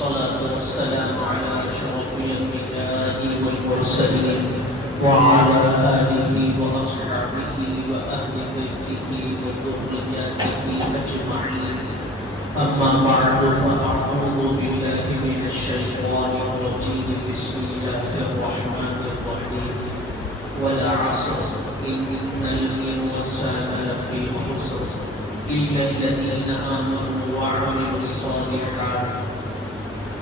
والصلاة والسلام على أشرف الأنبياء والمرسلين وعلى آله وأصحابه وأهل بيته وذرياته أجمعين. أما بعد فأعوذ بالله من الشيطان الرجيم. بسم الله الرحمن الرحيم. والعصر إن الإنسان لفي خسر إلا الذين آمنوا وعملوا الصالحات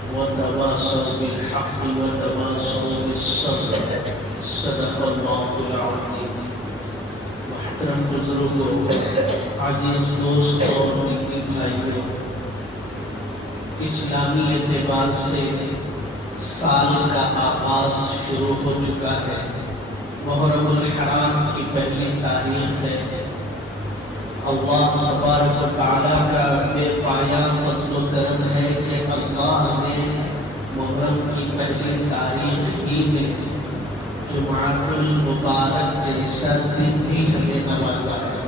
وتواصوا بالحق وتواصوا بالصبر. صدق اللہ العظیم. محترم بزرگوں، عزیز دوستوں اور نیکی بھائیوں، اسلامی اعتبار سے سال کا آغاز شروع ہو چکا ہے. محرم الحرام کی پہلی تاریخ ہے. اللہ تبارک و تعالیٰ کا بے پایہ فضل و کرم ہے کہ اللہ نے محرم کی پہلی تاریخ ہی میں جمعۃ المبارک جیسا دن بھی ہمیں نوازا ہے.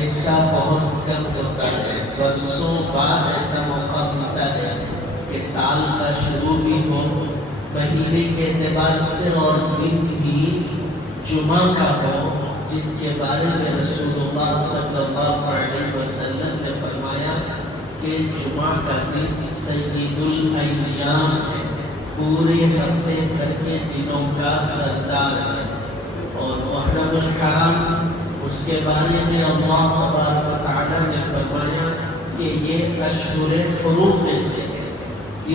ایسا بہت کم ہوتا ہے، برسوں بعد ایسا موقع ملتا ہے کہ سال کا شروع بھی ہو مہینے کے اعتبار سے اور دن بھی جمعہ کا ہو، جس کے بارے میں رسول اللہ صلی اللہ علیہ وسلم نے فرمایا کہ جمعہ کا دن سید الایام ہے، پورے ہفتے کر کے دنوں کا سردار ہے. اور محرم الحرام، اس کے بارے میں اللہ تبارک و تعالیٰ نے فرمایا کہ یہ اشہر حرم میں سے ہے.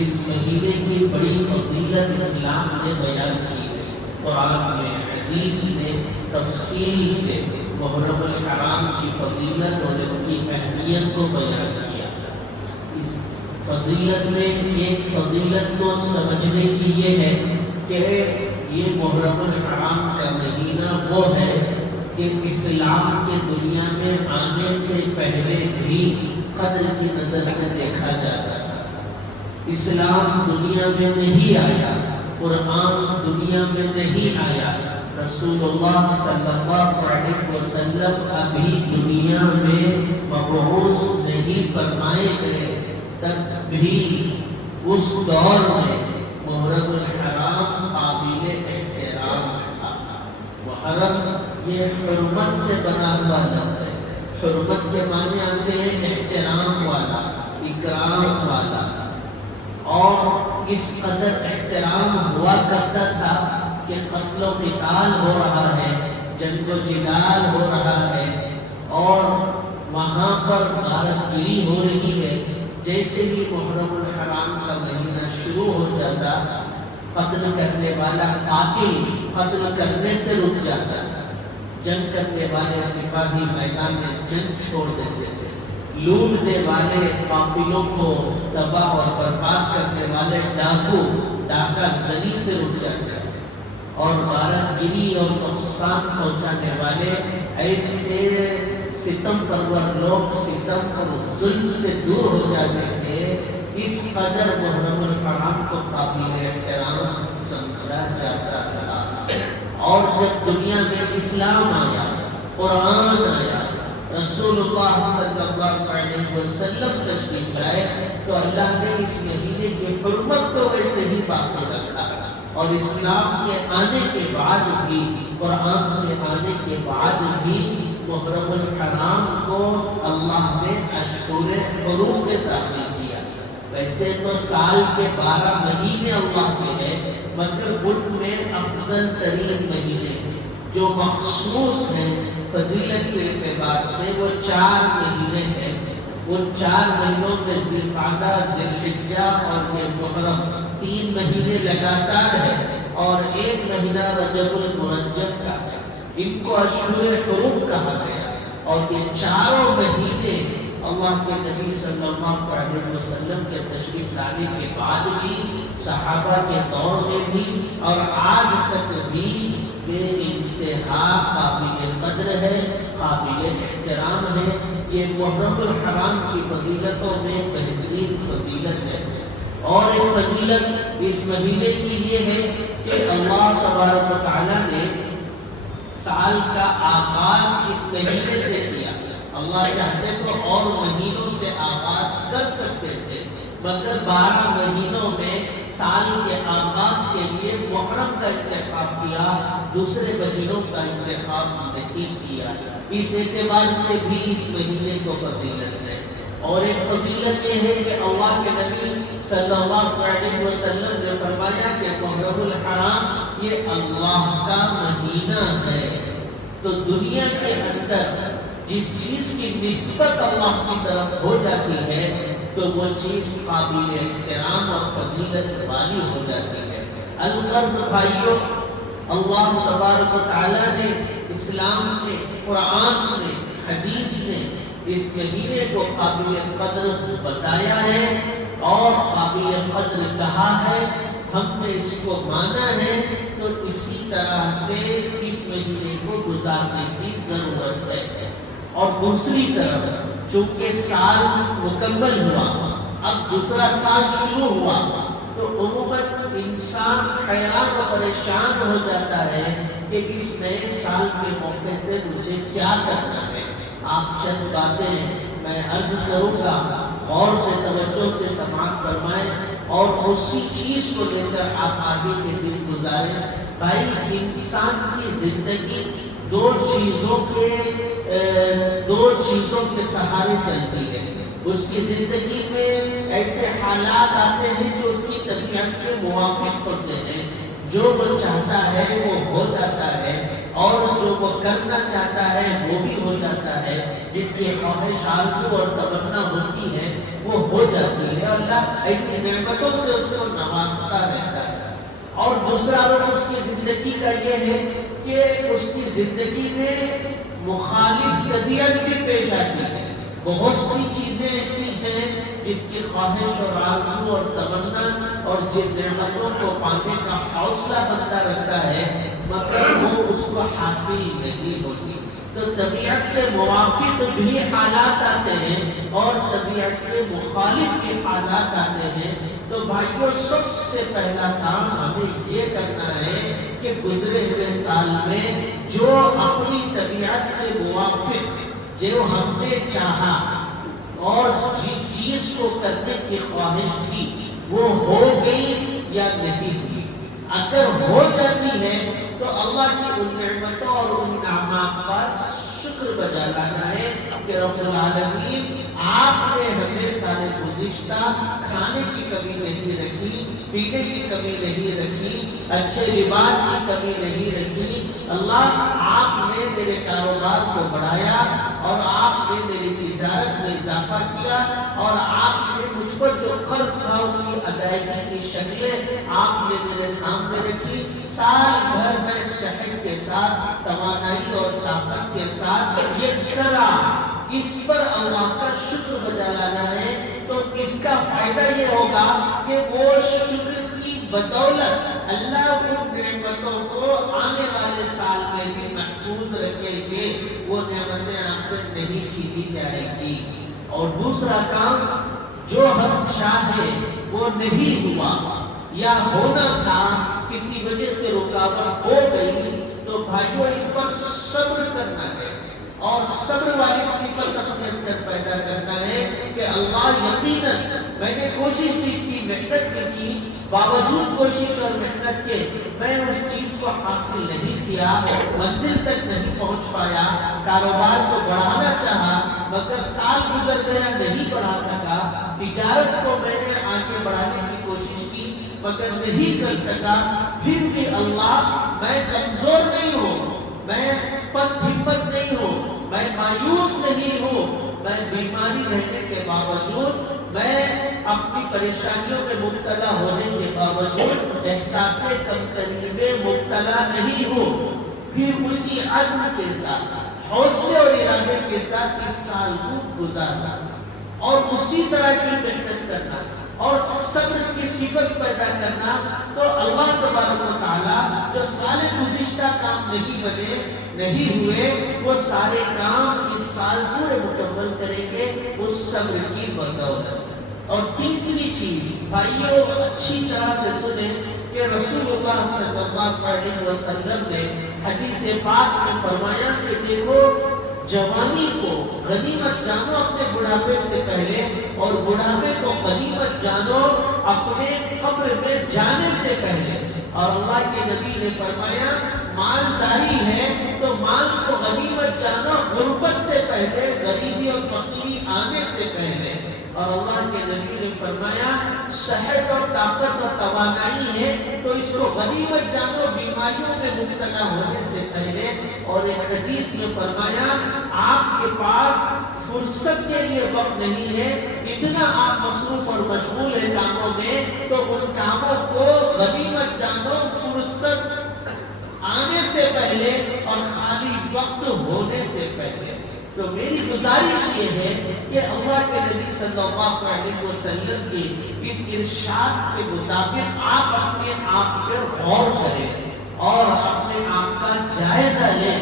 اس مہینے کی بڑی فضیلت اسلام نے بیان کی ہے. قرآن میں، حدیث میں تفصیل سے محرم الحرام کی فضیلت اور اس کی اہمیت کو بیان کیا. اس فضیلت میں ایک فضیلت تو سمجھنے کی یہ ہے کہ یہ محرم الحرام کا مہینہ وہ ہے کہ اسلام کے دنیا میں آنے سے پہلے بھی قدر کی نظر سے دیکھا جاتا تھا. اسلام دنیا میں نہیں آیا، قرآن دنیا میں نہیں آیا، رسول اللہ صلی اللہ علیہ وسلم ابھی دنیا میں مبعوث نہیں فرمائے گئے، تب بھی اس دور میں محرم الحرام قابل احترام تھا. محرم یہ حرمت سے بنا ہوا لفظ ہے. حرمت کے معنی آتے ہیں احترام والا، اکرام والا. اور اس قدر احترام ہوا کرتا تھا کہ قتل و قتال ہو رہا ہے، جنگ و جدال ہو رہا ہے، اور وہاں پر غارت گیری ہو رہی ہے. جیسے ہی محرم الحرام کا مہینہ شروع ہو جاتا، قتل کرنے والا قاتل قتل کرنے سے رک جاتا تھا. جنگ کرنے والے سپاہی میدان جنگ چھوڑ دیتے تھے. لوٹنے والے قافلوں کو تباہ اور برباد کرنے والے ڈاکو ڈاکہ زنی سے رک جاتے تھے. اور غارت گیری اور نقصان پہنچانے والے ایسے ستم پرور لوگ ستم اور ظلم سے دور ہو جاتے تھے. اس قدر محرم الحرام کو قابل احترام سمجھا جاتا تھا. اور جب دنیا میں اسلام آیا، قرآن آیا، رسول اللہ صلی اللہ علیہ وسلم تشریف لائے، تو اللہ نے اس مہینے کی حرمت کو ویسے ہی باقی رکھا. اور اسلام کے آنے کے بعد بھی، قرآن کے آنے کے بعد بھی محرم الحرام کو اللہ نے اشہر حرم میں داخل کیا. ویسے تو سال کے 12 مہینے اللہ کے ہیں، مگر ان میں افضل ترین مہینے جو مخصوص ہیں فضیلت کے اعتبار سے وہ 4 مہینے ہیں. ان 4 مہینوں میں ذی القعدہ، ذی الحجہ اور یہ محرم 3 مہینے لگاتار ہے، اور 1 مہینہ رجب المرجب کا ہے. ان کو اشہر حرم کہا گیا. اور یہ چاروں مہینے اللہ کے نبی صلی اللہ علیہ وسلم کے تشریف لانے کے بعد بھی، صحابہ کے دور میں بھی، اور آج تک بھی بے انتہا قابل قدر ہے، قابل احترام ہے. یہ محرم الحرام کی فضیلتوں میں بہترین فضیلت ہے. اور ایک فضیلت اس مہینے کی یہ ہے کہ اللہ تبارک و تعالیٰ نے سال کا آغاز اس مہینے سے کیا. اللہ چاہتے تو اور مہینوں سے آغاز کر سکتے تھے، مگر 12 مہینوں میں سال کے آغاز کے لیے محرم کا انتخاب کیا، دوسرے مہینوں کا انتخاب نہیں کیا۔ اس اعتبار سے بھی اس مہینے کو فضیلت ہے۔ اور ایک فضیلت یہ ہے کہ اللہ کے نبی صلی اللہ علیہ وسلم نے فرمایا کہ محرم الحرام یہ اللہ کا مہینہ ہے۔ تو دنیا کے اندر جس چیز کی نسبت اللہ کی طرف ہو جاتی ہے تو وہ چیز قابل احترام اور فضیلت والی ہو جاتی ہے۔ الغرض بھائیوں، اللہ تبارک و تعالیٰ نے، اسلام نے، قرآن نے، حدیث نے اس مہینے کو قابل قدر بتایا ہے اور قابل قدر کہا ہے۔ ہم نے اس کو مانا ہے تو اسی طرح سے اس مہینے کو گزارنے کی ضرورت ہے۔ اور دوسری طرف چونکہ سال مکمل ہوا، اب دوسرا سال شروع ہوا، تو عموماً انسان حیران و پریشان ہو جاتا ہے کہ اس نئے سال کے موقع سے مجھے کیا کرنا ہے۔ آپ چند باتیں میں عرض کروں گا، غور سے توجہ سے سماعت فرمائیں اور اسی چیز کو لے کر آپ آگے کے دن گزاریں۔ بھائی، انسان کی زندگی دو چیزوں کے سہارے چلتی ہے۔ اس کی زندگی میں ایسے حالات آتے ہیں جو اس کی طبیعت کے موافق ہوتے ہیں۔ جو وہ چاہتا ہے وہ ہو جاتا ہے اور جو وہ کرنا چاہتا ہے وہ بھی ہو جاتا ہے۔ جس کی خواہش، آرزو اور تمنا ہوتی ہے وہ ہو جاتی ہے۔ اللہ ایسی نعمتوں سے اسے نوازتا رہتا ہے۔ اور دوسرا رخ اس کی زندگی کا یہ ہے کہ اس کی زندگی میں مخالف طبیعت بھی پیش آتی ہے۔ بہت سی چیزیں ایسی ہیں جس کی خواہش اور آرزو اور تمنا اور جن نعمتوں کو پانے کا حوصلہ بنتا رہتا ہے مگر وہ اس کو حاصل نہیں ہوتی۔ تو طبیعت کے موافق بھی حالات آتے ہیں اور طبیعت کے مخالف بھی حالات آتے ہیں۔ تو بھائیوں، سب سے پہلا کام ہمیں یہ کرنا ہے کہ گزرے ہوئے سال میں جو اپنی طبیعت کے موافق جو ہم نے چاہا اور جس چیز کو کرنے کی خواہش تھی وہ ہو گئی یا نہیں ہوئی۔ اگر ہو جاتی ہے تو اللہ کی ان نعمتوں اور ان انعامات پر شکر بجا لانا ہے کہ رب العالمین آپ نے ہمیں سارے گزشتہ کھانے کی کمی نہیں رکھی، پینے کی کمی نہیں رکھی، اچھے لباس کی کمی نہیں رکھی۔ اللہ، آپ نے میرے کاروبار کو بڑھایا اور آپ نے میری تجارت میں اضافہ کیا اور آپ نے مجھ پر جو قرض تھا اس کی ادائیگی کی شکلیں آپ نے میرے سامنے رکھی۔ سال بھر میں صحت کے ساتھ، توانائی اور طاقت کے ساتھ یہ کرا۔ اس پر اللہ کا شکر بجا لانا ہے تو اس کا فائدہ یہ ہوگا کہ وہ شکر کی بدولت اللہ ان نعمتوں کو آنے والے سال میں بھی محفوظ رکھیں گے، وہ نعمتیں آپ سے نہیں چھینی جائیں گی۔ اور دوسرا کام جو ہم چاہیں وہ نہیں ہوا یا ہونا تھا، کسی وجہ سے رکاوٹ ہو گئی، تو بھائیوں اس پر صبر کرنا ہے اور صبر والی صفت اپنے اندر پیدا کرنا ہے کہ اللہ، یقیناً میں نے کوشش کی تھی، محنت بھی کی، باوجود کوشش اور محنت کے میں اس چیز کو حاصل نہیں کیا، منزل تک نہیں پہنچ پایا، کاروبار کو بڑھانا چاہا مگر سال گزر گیا نہیں بڑھا سکا، تجارت کو میں نے آگے بڑھانے کی کوشش کی مگر نہیں کر سکا۔ پھر بھی اللہ، میں کمزور نہیں ہوں، میں پست ہمت نہیں ہوں، میں مایوس نہیں ہوں، میں بیماری رہنے کے باوجود، میں اپنی پریشانیوں میں مبتلا ہونے کے باوجود احساس کمتری میں مبتلا نہیں ہوں۔ پھر اسی عزم کے ساتھ، حوصلے اور ارادے کے ساتھ اس سال کو گزارنا اور اسی طرح کی محنت کرنا اور صبر کی صفت پیدا کرنا، تو اللہ تبارک و تعالیٰ جو سارے گزشتہ کام نہیں بنے، نہیں ہوئے، وہ سارے کام اس سال پورے مکمل کریں گے اس صبر کی بدولت۔ اور تیسری چیز بھائیوں، اچھی طرح سے سنیں کہ رسول اللہ صلی اللہ علیہ وسلم نے حدیث پاک میں فرمایا کہ دیکھو، جوانی کو غنیمت جانو اپنے بڑھاپے سے پہلے، اور بڑھاپے کو غنیمت جانو اپنے قبر میں جانے سے پہلے۔ اور اللہ کے نبی نے فرمایا مالداری ہے تو مال کو غنیمت جانو غربت سے پہلے، غریبی اور فقیری آنے سے پہلے۔ اور اللہ کے نبی نے فرمایا صحت اور طاقت اور توانائی ہے تو اس کو غنیمت جانو بیماریوں میں مبتلا ہونے سے پہلے۔ اور ایک حدیث میں فرمایا آپ کے پاس فرصت کے لیے وقت نہیں ہے، اتنا آپ مصروف اور مشغول ہیں کاموں میں، تو ان کاموں کو غنیمت جانو فرصت آنے سے پہلے اور خالی وقت ہونے سے پہلے۔ تو میری گزارش یہ ہے کہ اللہ کے نبی صلی اللہ علیہ وسلم کی اس ارشاد کے مطابق آپ اپنے آپ پر غور کریں اور اپنے آپ کا جائزہ لیں،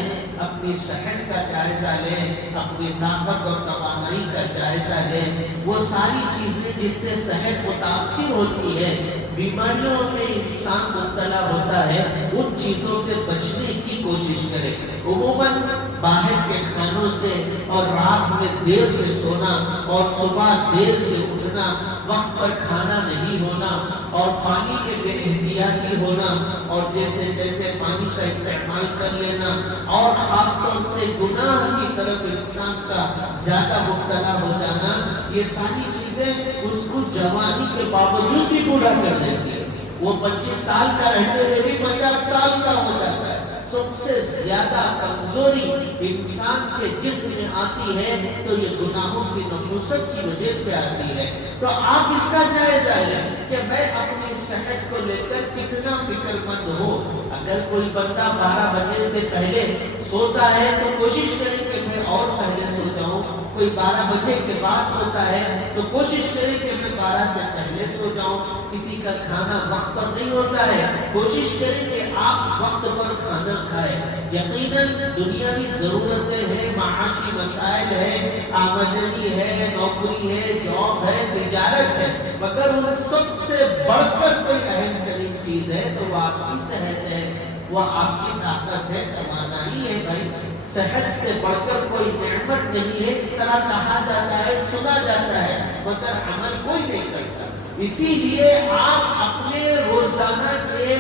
اپنی صحت کا جائزہ لیں، اپنی طاقت اور توانائی کا جائزہ لیں۔ وہ ساری چیزیں جس سے صحت متاثر ہوتی ہے، بیماریوں میں انسان مبتلا ہوتا ہے، ان چیزوں سے بچنے کی کوشش کرے۔ عموماً باہر کے کھانوں سے اور رات میں دیر سے سونا اور صبح دیر سے اٹھنا، وقت پر کھانا نہیں ہونا اور پانی میں بے احتیاطی ہونا اور جیسے جیسے پانی کا استعمال کر لینا اور خاص طور سے گناہ کی طرف انسان کا زیادہ مبتلا ہو جانا، یہ ساری چیزیں اس کو جوانی کے باوجود بھی بوڑھا کر دیتی ہے۔ وہ 25 سال کا رہتے ہوئے بھی 50 سال کا ہو جاتا ہے۔ سب سے زیادہ کمزوری انسان کے جسم میں آتی ہے تو یہ گناہوں کی نحوست کی وجہ سے آتی ہے۔ تو آپ اس کا جائزہ لیں کہ میں اپنی صحت کو لے کر کتنا فکر مند ہوں۔ اگر کوئی بندہ 12 بجے سے پہلے سوتا ہے تو کوشش کریں کہ میں اور پہلے سو جاؤں، کوئی 12 بجے کے بعد سوتا ہے تو کوشش کریں کہ میں 12 سے پہلے سو جاؤں۔ کسی کا کھانا وقت پر نہیں ہوتا ہے، کوشش کریں کہ آپ وقت پر کھانا کھائیں۔ یقیناً دنیاوی ضرورتیں ہیں، معاشی مسائل ہیں، آمدنی ہے، نوکری ہے، جاب ہے، تجارت ہے، مگر ان سب سے بڑھ کر کوئی اہم ترین چیز ہے تو وہ آپ کی صحت ہے، وہ آپ کی طاقت ہے، توانائی ہے۔ بھائی صحت سے بڑھ کر کوئی نعمت نہیں ہے، اس طرح کہا جاتا ہے، سنا جاتا ہے، مگر عمل کوئی نہیں کرتا۔ اسی لیے آپ اپنے روزانہ کے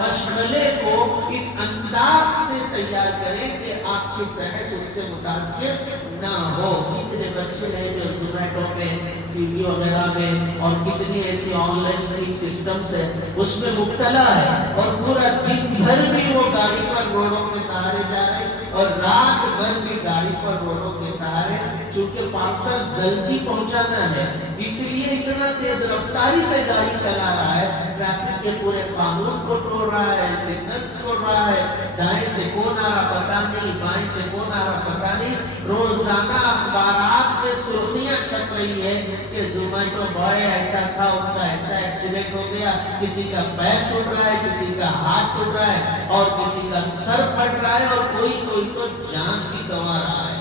مشغلے کو اس انداز سے تیار کریں کہ آپ کی صحت اس سے متاثر نہ ہو۔ کتنے بچے ہیں جو زومیٹو میں، سویگی وغیرہ میں اور کتنی ایسی آن لائن کی سسٹمز ہیں اس میں مبتلا ہے، اور پورا دن بھر بھی وہ گاڑی پر روڈوں کے سہارے جا رہے ہیں اور رات بھر بھی گاڑی پر روڈوں کے سہارے، چونکہ پارسل جلدی پہنچانا ہے اس لیے اتنا تیز رفتاری سے گاڑی چلا رہا ہے، ٹریفک کے پورے قانون کو توڑ رہا ہے، سگنلز توڑ رہا ہے، دائیں سے کون آ رہا پتہ نہیں، بائیں سے کون آ رہا پتہ نہیں۔ روزانہ اخبارات میں سرخیاں چھپ رہی ہے کہ زومیٹو بوائے ایسا تھا، اس کا ایسا ایکسیڈنٹ ہو گیا، کسی کا پیر ٹوٹ رہا ہے، کسی کا ہاتھ ٹوٹ رہا ہے اور کسی کا سر پھٹ رہا ہے اور کوئی تو جان بھی گنوا رہا ہے۔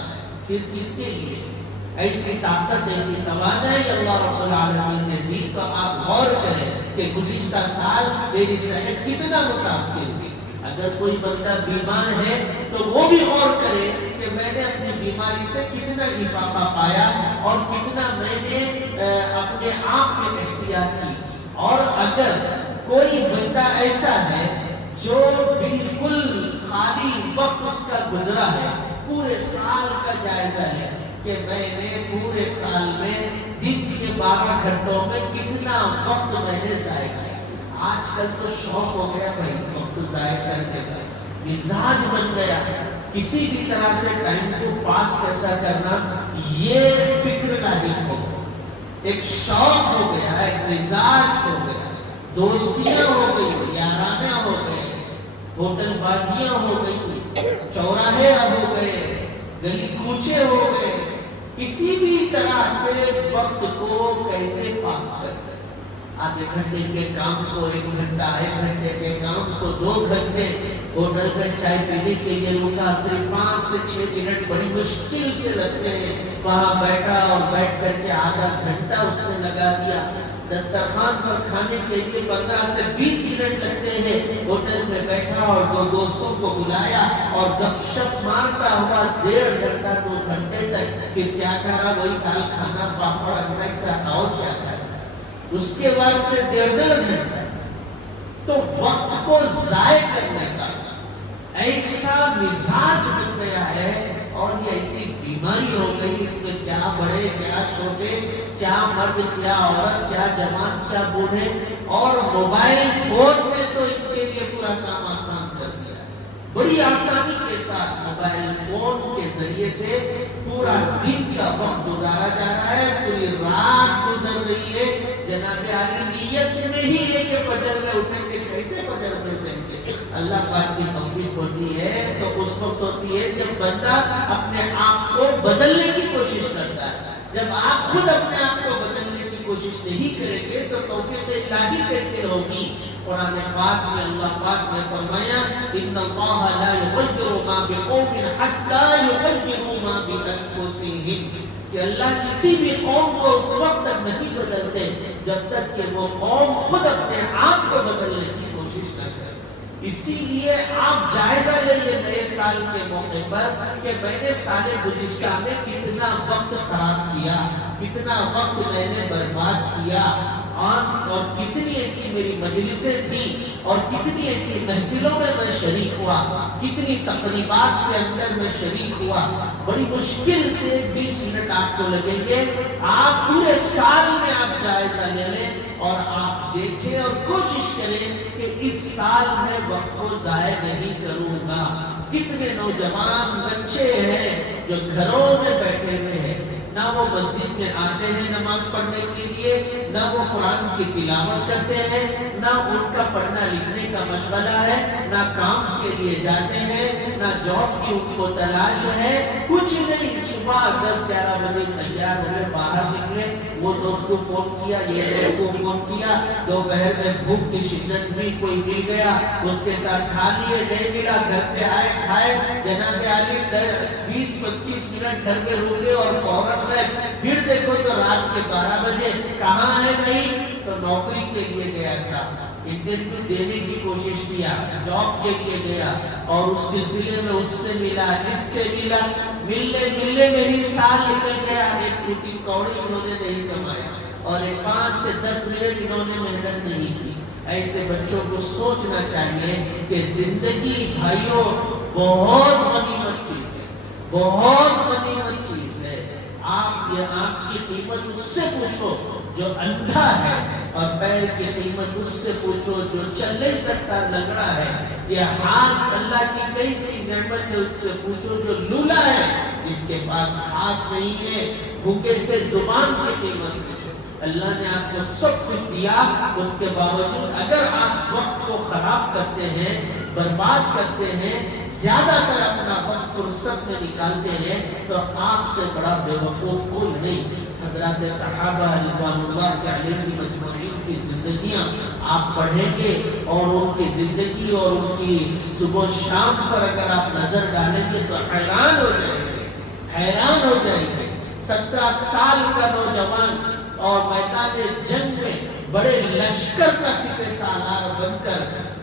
پھر کس کے لیے؟ ایسی طاقت، ایسی توانائی اللہ رب العالمین نے دی۔ تو آپ غور کریں کہ گزشتہ سال میری صحت کتنا متاثر ہوئی۔ اگر کوئی بندہ بیمار ہے تو وہ بھی غور کرے کہ میں نے اپنی بیماری سے کتنا افاقہ پایا اور کتنا میں نے اپنے آپ میں احتیاط کی۔ اور اگر کوئی بندہ ایسا ہے جو بالکل خالی وقت اس کا گزرا ہے، پورے سال کا جائزہ لے کہ میں نے پورے سال میں دن کے 12 گھنٹوں میں کتنا وقت میں نے ضائع کیا۔ آج کل تو شوق ہو گیا بھائی وقت ضائع کرنے کا، مزاج بن گیا، کسی بھی طرح سے ٹائم کو پاس کیسا کرنا یہ فکر لاحق ہو گیا، ایک شوق ہو گیا، ایک مزاج ہو گیا، دوستیاں ہو گئی، یارانہ ہو گئے، ہوٹل بازیاں ہو گئی، چوراہے ہو گئے، گلی کوچے ہو گئے۔ کسی بھی طرح سے وقت کو کیسے پاس کرتے، آدھے گھنٹے کے کام کو 1 گھنٹہ، 1 گھنٹے کے کام کو 2 گھنٹے، ہوٹل میں چائے پینے کے لیے رکا، صرف 5 سے 6 منٹ بڑی مشکل سے لگتے ہیں، وہاں بیٹھا اور بیٹھ کر کے آدھا گھنٹہ اس نے لگا دیا۔ دسترخوان پر کھانے کے لیے 15 سے 20 منٹ لگتے ہیں، ہوٹل میں بیٹھا اور دو دوستوں کو بلایا اور گپ شپ مارتا ہوا 1.5 گھنٹہ 2 گھنٹے تک، پھر کیا کرا؟ وہی دال کھانا، پاپڑ انڈا کا، اور کیا کرا؟ اس کے واسطے 1.5 گھنٹہ۔ تو وقت کو ضائع کرنے کا ایسا مزاج بن گیا ہے، اور یہ ایسی بیماری ہو گئی، اس میں کیا بڑے کیا چھوٹے، کیا مرد کیا عورت، کیا جوان کیا بوڑھے، اور موبائل فون نے تو ان کے لیے پورا کام آسان کر دیا ہے۔ بڑی آسانی کے ساتھ موبائل فون کے ذریعے سے پورا دن کا وقت گزارا جا رہا ہے، پوری رات گزر رہی ہے۔ جناب عالی نیت میں ہی ہے کہ فجر میں اٹھیں گے، کیسے فجر میں اٹھیں گے؟ اللہ پاک کی توفیق ہوتی ہے تو اس وقت ہوتی ہے جب بندہ اپنے آپ کو بدلنے کی کوشش کرتا ہے۔ جب آپ خود اپنے آپ کو بدلنے کی کوشش نہیں کریں گے تو توفیق الہی کیسے ہوگی؟ قرآن پاک میں اللہ پاک نے فرمایا ان اللہ لا یغیر ما بقوم حتی یغیروا ما بانفسہم، کہ اللہ کسی بھی قوم کو اس وقت تک نہیں بدلتے جب تک کہ وہ قوم خود اپنے آپ کو بدلنے کی کوشش نہ کرے۔ اسی لیے آپ جائزہ لیں نئے سال کے موقع پر کہ میں نے سال گزشتہ میں کتنا وقت خراب کیا، کتنا وقت میں نے برباد کیا، اور کتنی ایسی میری مجلسیں تھیں اور کتنی ایسی محفلوں میں میں شریک ہوا، کتنی تقریبات کے اندر میں شریک ہوا۔ بڑی مشکل سے 20 منٹ آپ کو لگیں گے، آپ پورے سال میں آپ جائزہ لے لیں اور آپ دیکھیں اور کوشش کریں کہ اس سال میں وقت کو ضائع نہیں کروں گا۔ کتنے نوجوان بچے ہیں جو گھروں میں بیٹھے ہوئے ہیں، نہ وہ مسجد میں آتے ہیں نماز پڑھنے کے لیے، نہ وہ قرآن کی تلاوت کرتے ہیں، نہ ان کا پڑھنا لکھنے کا مشغلہ ہے، نہ کام کے لیے جاتے ہیں، نہ جاب کی ان کو تلاش ہے، کچھ نہیں۔ صبح 10-11 بجے تیار ہوئے باہر نکلے، وہ دوست کو فون کیا، یہ دوست کو فون کیا، دوپہر میں بھوک کی شدت بھی کوئی مل گیا اس کے ساتھ کھا لیے، نہیں ملا گھر پہ آئے کھائے۔ جناب عالی 20-25 منٹ گھر میں رکے اور فوراً پھر دیکھو تو رات کے 12 بجے کہاں ہے؟ نہیں تو نوکری کے لیے گیا تھا، انٹرویو دینے کی کوشش کیا، جاب کے لیے گیا اور اس سلسلے میں اس سے ملا، اس سے ملا، ملنے میں ہی سال نکل گیا۔ ایک روٹی کوڑی انہوں نے نہیں کمایا اور 5 سے 10 منٹ انہوں نے محنت نہیں کی۔ ایسے بچوں کو سوچنا چاہیے کہ زندگی بھائیوں بہت غنیمت چیز ہے، بہت غنیمت چیز ہے۔ آپ یہ آنکھ کی قیمت اس سے پوچھو جو اندھا ہے، اور پیر کی قیمت اس سے پوچھو جو چل نہیں سکتا، لنگڑا ہے۔ یہ ہاتھ اللہ کی کئی سی نعمت ہے، اس سے پوچھو جو لولا ہے، جس کے پاس ہاتھ نہیں ہے۔ بھوکے سے زبان کی قیمت پوچھو۔ اللہ نے آپ کو سب کچھ دیا، اس کے باوجود اگر آپ وقت کو خراب کرتے ہیں، برباد کرتے ہیں، زیادہ تر اپنا وقت فرصت میں نکالتے ہیں، تو آپ سے بڑا بے وقوف کوئی نہیں۔ حضرات صحابہ رضوان اللہ علیہ مجمعین کی زندگیاں آپ پڑھیں گے اور ان کی زندگی اور ان کی صبح و شام پر اگر آپ نظر ڈالیں گے تو حیران ہو جائیں گے، حیران ہو جائیں گے۔ 17 سال کا نوجوان اور میدان جنگ میں بڑے لشکر کا سپہ سالار بن کر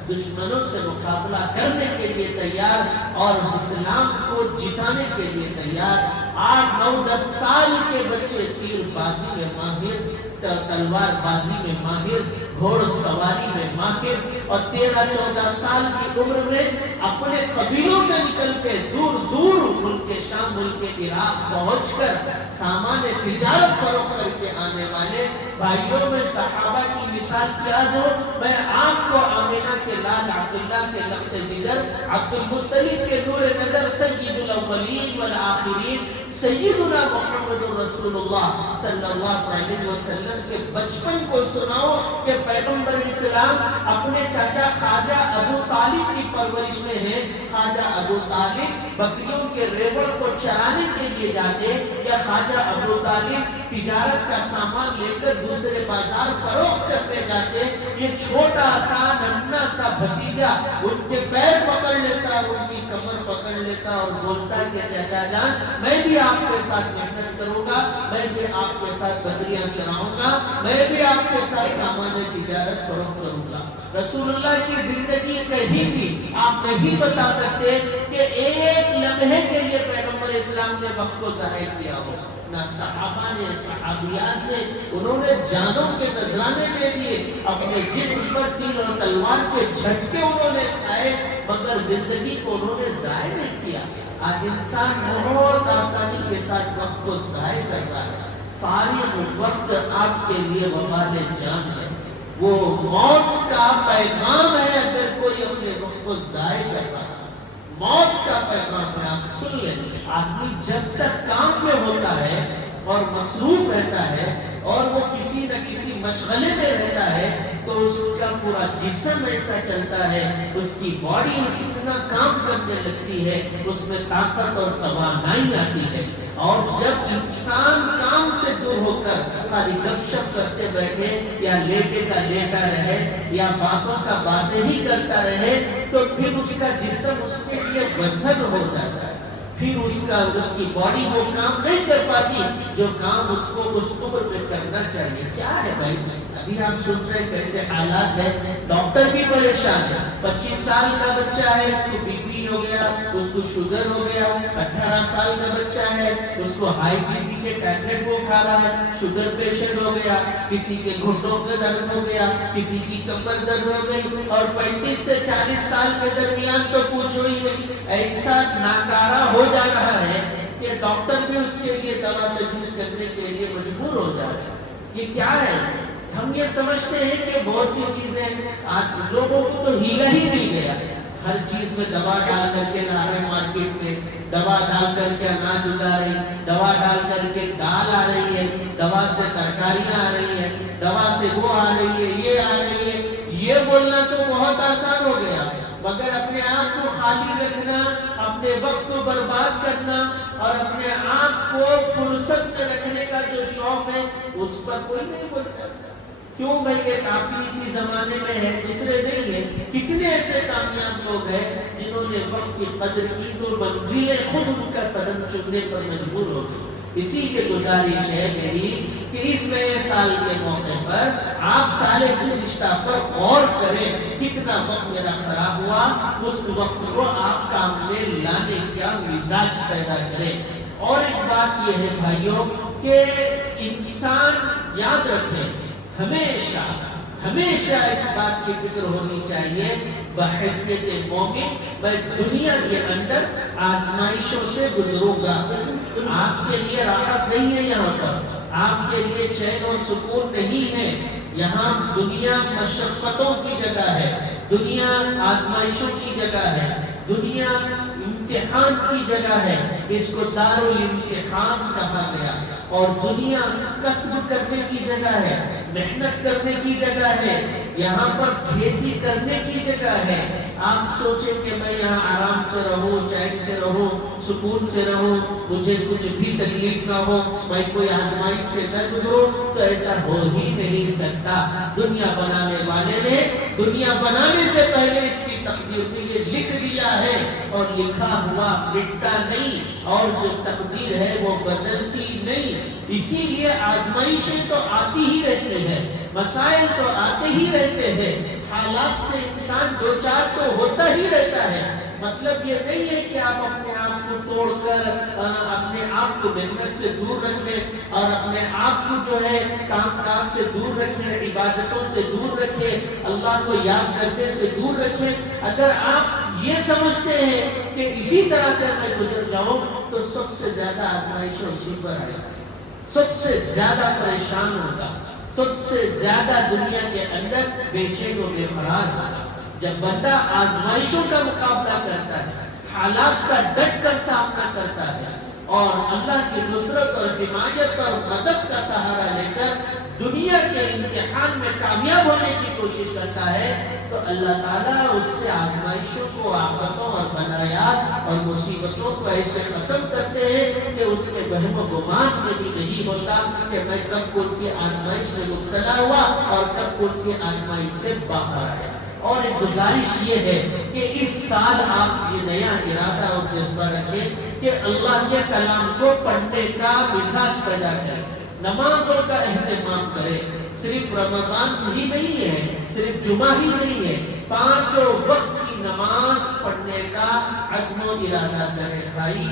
دشمنوں سے مقابلہ کرنے کے لیے تیار اور اسلام کو جتانے کے لیے تیار۔ 8, 9, 10 سال کے بچے تیر بازی میں ماہر، تلوار بازی میں ماہر، گھوڑ سواری میں ماہر، اور 13-14 سال کی عمر میں اپنے قبیلوں سے نکل کے دور دور ملک شام، ملک عراق پہنچ کر سامان تجارت فروخت کر کے آنے والے بھائیوں میں صحابہ کی مثال کیا دو؟ میں آپ کو آمینہ کے لال عبداللہ کے لخت جگر، عبد المطلب کے نور نظر، سید الاولین والآخرین، سیدنا محمد رسول اللہ صلی اللہ علیہ وسلم کے بچپن کو سناؤ کہ پیغمبر اسلام اپنے چاچا خواجہ ابو طالب کی پرورش میں ہیں۔ خواجہ ابو طالب بکریوں کے ریوڑ کو چرانے کے لیے جاتے، یا خواجہ ابو طالب تجارت کا سامان لے کر دوسرے بازار فروخت کرنے جاتے، یہ چھوٹا سا ننھا سا بھتیجا ان کے پیر پکڑ لیتا اور ان کی کمر پکڑ پکڑ لیتا اور بولتا کہ چچا جان میں بھی آپ کے ساتھ محنت کروں گا، میں بھی آپ کے ساتھ بکریاں چراؤں گا، میں بھی آپ کے ساتھ سامان تجارت فروخت کروں گا۔ رسول اللہ کی زندگی کہیں بھی آپ نہیں بتا سکتے کہ ایک لمحے کے لیے پیغمبر اسلام نے وقت کو ضائع کیا ہو۔ نہ صحابہ نے، صحابیات نے، انہوں نے جانوں کے نذرانے دے دیے، اپنے جسم پر تیر اور تلوار کے جھٹکے انہوں نے کھائے، مگر زندگی کو انہوں نے ضائع نہیں کیا۔ آج انسان بہت آسانی کے ساتھ وقت کو ضائع کر رہا ہے۔ فارغ وقت آپ کے لیے وبال جان ہے، وہ موت کا پیغام ہے اگر کوئی اپنے وقت کو ضائع کر رہا ہے۔ موت کا پیغام ہے، آپ سن لیں۔ آدمی جب تک کام میں ہوتا ہے اور مصروف رہتا ہے اور وہ کسی نہ کسی مشغلے میں رہتا ہے تو اس کا پورا جسم ایسا چلتا ہے، اس کی باڈی اتنا کام کرنے لگتی ہے، اس میں طاقت اور توانائی آتی ہے۔ اور جب انسان کام سے دور ہو کر خالی گپ شپ کرتے بیٹھے یا لیٹے کا لیٹا رہے یا باتوں کا باتیں ہی کرتا رہے تو پھر اس کا جسم اس کے لیے وزن ہو جاتا ہے، پھر اس کی باڈی وہ کام نہیں کر پاتی جو کام اس کو اس عمر میں کرنا چاہیے۔ کیا ہے بھائی، ابھی آپ سن رہے ہیں کیسے حالات ہے، ڈاکٹر بھی پریشان ہے۔ 25 سال کا بچہ ہے، اس کو بی پی ہو گیا، اس کو شوگر ہو گیا۔ 18 سال کا بچہ ہے، اس کو ہائی بی پی کے ٹیبلٹ وہ کھا رہا ہے، شوگر پیشنٹ ہو گیا، کسی کے گھٹنوں میں درد ہو گیا، کسی کی کمر درد ہو گئی، اور 35 سے 40 سال کے درمیان تو پوچھو ہی نہیں، ایسا ناکارہ ہو جا رہا ہے کہ ڈاکٹر بھی اس کے لیے دوا تجویز کرنے کے لیے مجبور ہو جا رہا ہے۔ یہ کیا ہے؟ ہم یہ سمجھتے ہیں کہ بہت سی چیزیں آج لوگوں کو تو ہیلا ہی مل گیا، ہر چیز میں دوا ڈال کر کے لا رہے ہیں، مارکیٹ میں دوا ڈال کر کے اناج اگا رہی، دوا ڈال کر کے دال آ رہی ہے، دوا سے ترکاریاں آ رہی ہیں، دوا سے وہ آ رہی ہے، یہ آ رہی ہے۔ یہ بولنا تو بہت آسان ہو گیا، مگر اپنے آپ کو خالی رکھنا، اپنے وقت کو برباد کرنا اور اپنے آپ کو فرصت میں رکھنے کا جو شوق ہے اس پر کوئی نہیں بولتا۔ کیوں بھائی، ایک آپ ہی اسی زمانے میں ہے، دوسرے نہیں ہے۔ کتنے ایسے کامیاب لوگ ہیں جنہوں نے وقت کی قدر کی تو منزلیں خود ان کا قدم چننے پر مجبور ہو گئی۔ اسی کے گزارش ہے میری کہ اس نئے سال کے موقع پر آپ سال گزشتہ پر غور کریں، کتنا وقت میرا خراب ہوا، اس وقت کو آپ کام میں لانے کا مزاج پیدا کریں۔ اور ایک بات یہ ہے بھائیوں کہ انسان یاد رکھیں، ہمیشہ اس بات کی فکر ہونی چاہیے بحیثیت مومن میں دنیا کے اندر آزمائشوں سے گزروں گا۔ آپ کے لیے راحت نہیں ہے، یہاں پر آپ کے لیے چین اور سکون نہیں ہے۔ یہاں دنیا مشقتوں کی جگہ ہے، دنیا آزمائشوں کی جگہ ہے، دنیا امتحان کی جگہ ہے۔ اس کو دار الامتحان کہا گیا۔ اور دنیا کسب کرنے کی جگہ ہے، محنت کرنے کی جگہ ہے، یہاں پر کھیتی کرنے کی جگہ ہے۔ آپ سوچیں کہ میں یہاں آرام سے رہوں، چین سے رہوں، سکون سے رہوں، مجھے کچھ بھی تکلیف نہ ہو، میں کوئی آزمائش سے نہ گزروں، تو ایسا ہو ہی نہیں سکتا۔ دنیا بنانے والے نے دنیا بنانے سے پہلے اس کی تقدیر میں یہ لکھ دیا ہے، اور لکھا ہوا مٹتا نہیں، اور جو تقدیر ہے وہ بدلتی نہیں۔ اسی لیے آزمائشیں تو آتی ہی رہتی ہیں، مسائل تو آتے ہی رہتے ہیں، حالات سے انسان دو چار تو ہوتا ہی رہتا ہے۔ مطلب یہ نہیں ہے کہ آپ اپنے آپ کو توڑ کر اپنے آپ کو محنت سے دور رکھیں اور اپنے آپ کو جو ہے کام کاج سے دور رکھیں، عبادتوں سے دور رکھیں، اللہ کو یاد کرنے سے دور رکھیں۔ اگر آپ یہ سمجھتے ہیں کہ اسی طرح سے میں گزر جاؤں تو سب سے زیادہ آزمائشیں اسی پر آئے گی، سب سے زیادہ پریشان ہوگا، سب سے زیادہ دنیا کے اندر بے چین و بے قرار ہوگا۔ جب بندہ آزمائشوں کا مقابلہ کرتا ہے، حالات کا ڈٹ کر سامنا کرتا ہے اور اللہ کی نصرت اور حمایت اور مدد کا سہارا لے کر دنیا کے امتحان میں کامیاب ہونے کی کوشش کرتا ہے، تو اللہ تعالیٰ اس سے آزمائشوں کو، آفتوں اور بلایات اور مصیبتوں کو ایسے ختم کرتے ہیں کہ اس کے وہم و گمان میں بھی نہیں ہوتا کہ میں کب کون سی آزمائش میں مبتلا ہوا اور کب کون سی آزمائش سے باہر آیا۔ اور ایک گزارش یہ ہے کہ اس سال آپ یہ نیا ارادہ اور جذبہ رکھیں کہ اللہ کے کلام کو پڑھنے کا مزاج پیدا کریں، نمازوں کا اہتمام کریں۔ صرف رمضان ہی نہیں ہے، صرف جمعہ ہی نہیں ہے، 5 وقت کی نماز پڑھنے کا عزم و ارادہ کریں۔ بھائی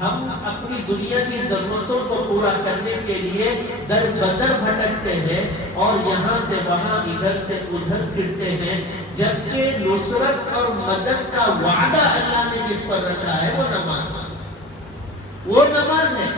ہم اپنی دنیا کی ضرورتوں کو پورا کرنے کے لیے در بدر بھٹکتے ہیں اور یہاں سے وہاں ادھر سے ادھر پھرتے ہیں، جبکہ نصرت اور مدد کا وعدہ اللہ نے جس پر رکھا ہے وہ نماز ہے، وہ نماز ہے۔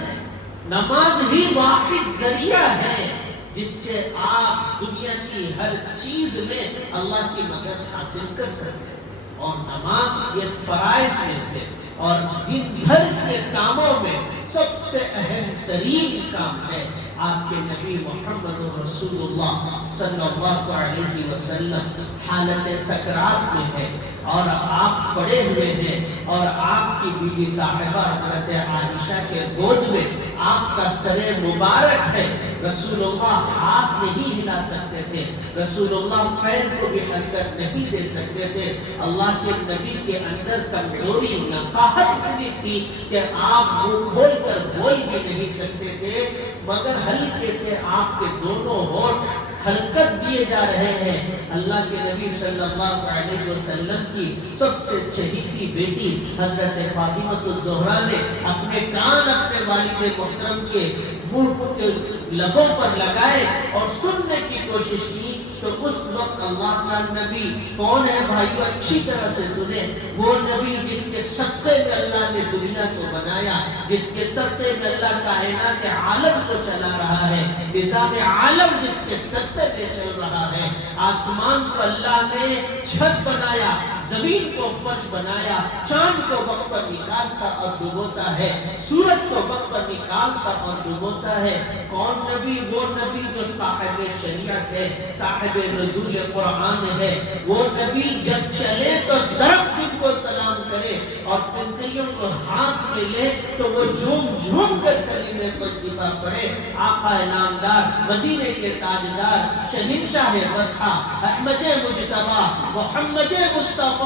نماز ہی واحد ذریعہ ہے جس سے آپ دنیا کی ہر چیز میں اللہ کی مدد حاصل کر سکتے ہیں، اور نماز یہ فرائض میں سے اور دن بھر کے کاموں میں سب سے اہم ترین کام ہے۔ آپ کے نبی محمد رسول اللہ صلی اللہ علیہ وسلم حالت سکرات میں ہے اور آپ پڑے ہوئے ہیں، اور آپ کی بی بی صاحبہ حضرت عائشہ کے گود میں آپ کا سر مبارک ہے۔ رسول اللہ ہاتھ نہیں ہلا سکتے تھے، رسول اللہ پیر کو بھی حرکت نہیں دے سکتے تھے۔ اللہ کے نبی کے اندر کمزوری نقاہت اتنی تھی کہ آپ منہ کھول کر بول بھی نہیں سکتے تھے، مگر ہلکے سے آپ کے دونوں ہونٹ حرکت دیے جا رہے ہیں۔ اللہ کے نبی صلی اللہ علیہ وسلم کی سب سے چہیتی بیٹی حضرت فاطمہ الزہرا نے اپنے کان اپنے والد محترم کے منہ کے لبوں پر لگائے اور سننے کی کوشش کی، تو اس وقت اللہ کا نبی کون ہے بھائیو؟ اچھی طرح سے سنیں، وہ نبی جس کے صدقے میں اللہ نے دنیا کو بنایا، جس کے صدقے میں اللہ کائنات عالم کو چلا رہا ہے، نظام عالم جس کے صدقے میں چل رہا ہے۔ آسمان کو اللہ نے چھت بنایا، زمین کو فرش بنایا، چاند کو وقت پر نکالتا اور ڈبوتا ہے، سورج کو وقت پر نکالتا اور ڈبوتا ہے۔ کون نبی؟ وہ نبی جو صاحب شریعت ہے، صاحب نزول قرآن ہے۔ وہ نبی جب چلے تو درخت جن کو سلام کرے اور پنکھیوں کو ہاتھ میں لے تو وہ جھوم جھوم کر کلمہ طیبہ پڑھے۔ آقا نامدار، مدینے کے تاجدار، شہنشاہ بطحہ، احمد مجتبی، محمد مصطفیٰ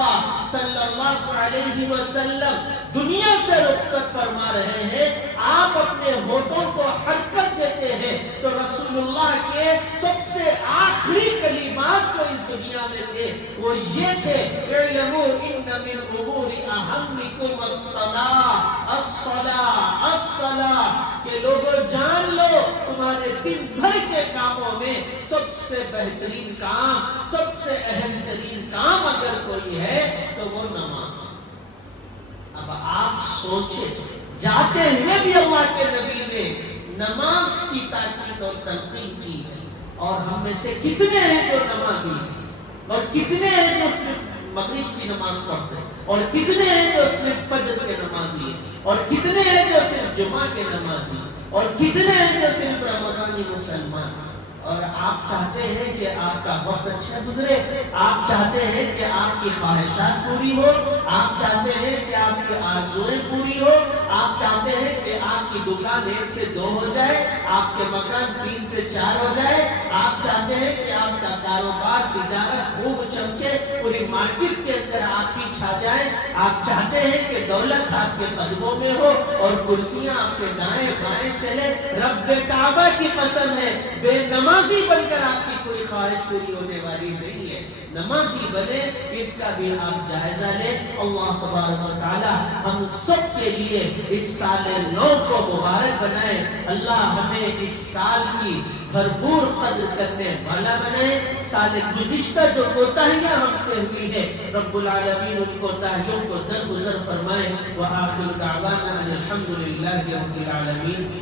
صلی اللہ علیہ وسلم دنیا سے رخصت فرما رہے ہیں۔ آپ اپنے ہونٹوں کو حرکت دیتے ہیں تو رسول اللہ کے سب سے آخری کلمات جو اس دنیا میں تھے وہ یہ تھے، اعلموا ان من امور اہمکم الصلاۃ الصلاۃ الصلاۃ، کہ لوگوں جان لو تمہارے دن بھر کے کاموں میں سب سے بہترین کام، سب سے اہم ترین کام اگر کوئی ہے تو وہ نماز ہے۔ اب آپ سوچیں، جاتے ہوئے بھی اللہ کے نبی نے نماز کی تاکید اور تلقین کی ہے، اور ہم میں سے کتنے ہیں جو نمازی ہیں، اور کتنے ہیں جو صرف مغرب کی نماز پڑھتے ہیں، اور کتنے ہیں جو صرف فجر کے نمازی ہیں، اور کتنے ہیں جو صرف جمعہ کے نمازی ہیں، اور کتنے ہیں جو صرف رمضانی مسلمان۔ اور آپ چاہتے ہیں کہ آپ کا وقت اچھا گزرے، آپ چاہتے ہیں کہ آپ کی خواہشات پوری ہو، آپ چاہتے ہیں کہ آپ کی آرزویں پوری ہو، آپ چاہتے ہیں کہ آپ کی دکان 1 سے 2 ہو جائے، آپ کے مکان 3 سے 4 ہو جائے، آپ چاہتے ہیں کہ آپ کا کاروبار تجارت خوب چمکے، پوری مارکیٹ کے اندر آپ کی چھا جائے، آپ چاہتے ہیں کہ دولت آپ کے قدموں میں ہو اور کرسیاں آپ کے دائیں بائیں چلے۔ رب کعبہ کی قسم ہے، بے نمازی بن کر آپ کی کوئی خواہش پوری ہونے والی نہیں ہے۔ نمازی بنے، اس کا بھی آپ جائزہ لیں۔ اللہ تبارک و تعالی ہم سب کے لیے اس سال نو کو مبارک بنائے۔ اللہ ہمیں اس سال کی بھرپور قدر کرنے والا بنائے۔ سال گزشتہ جو کوتاہیاں ہم سے ہوئی ہے، رب العالمین ان کوتاہیوں کو درگزر فرمائے۔ وآخر دعوانا ان الحمد للہ رب العالمین۔